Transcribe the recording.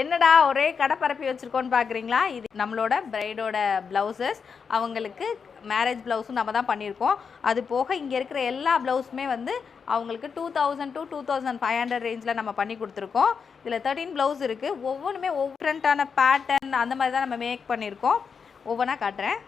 என்னடா ஒரே கடை பரப்பி வச்சுருக்கோன்னு பார்க்குறீங்களா? இது நம்மளோட பிரைடோட ப்ளவுசஸ். அவங்களுக்கு மேரேஜ் ப்ளவுஸும் நம்ம தான் பண்ணியிருக்கோம். அது போக இங்கே இருக்கிற எல்லா ப்ளவுஸுமே வந்து அவங்களுக்கு 2000 to 2500 ரேஞ்சில் நம்ம பண்ணி கொடுத்துருக்கோம். இதில் 13 ப்ளவுஸ் இருக்குது. ஒவ்வொன்றுமே டிஃப்ரெண்ட்டான பேட்டர்ன் அந்த மாதிரி தான் நம்ம மேக் பண்ணியிருக்கோம். ஒவ்வொன்றா காட்டுறேன்.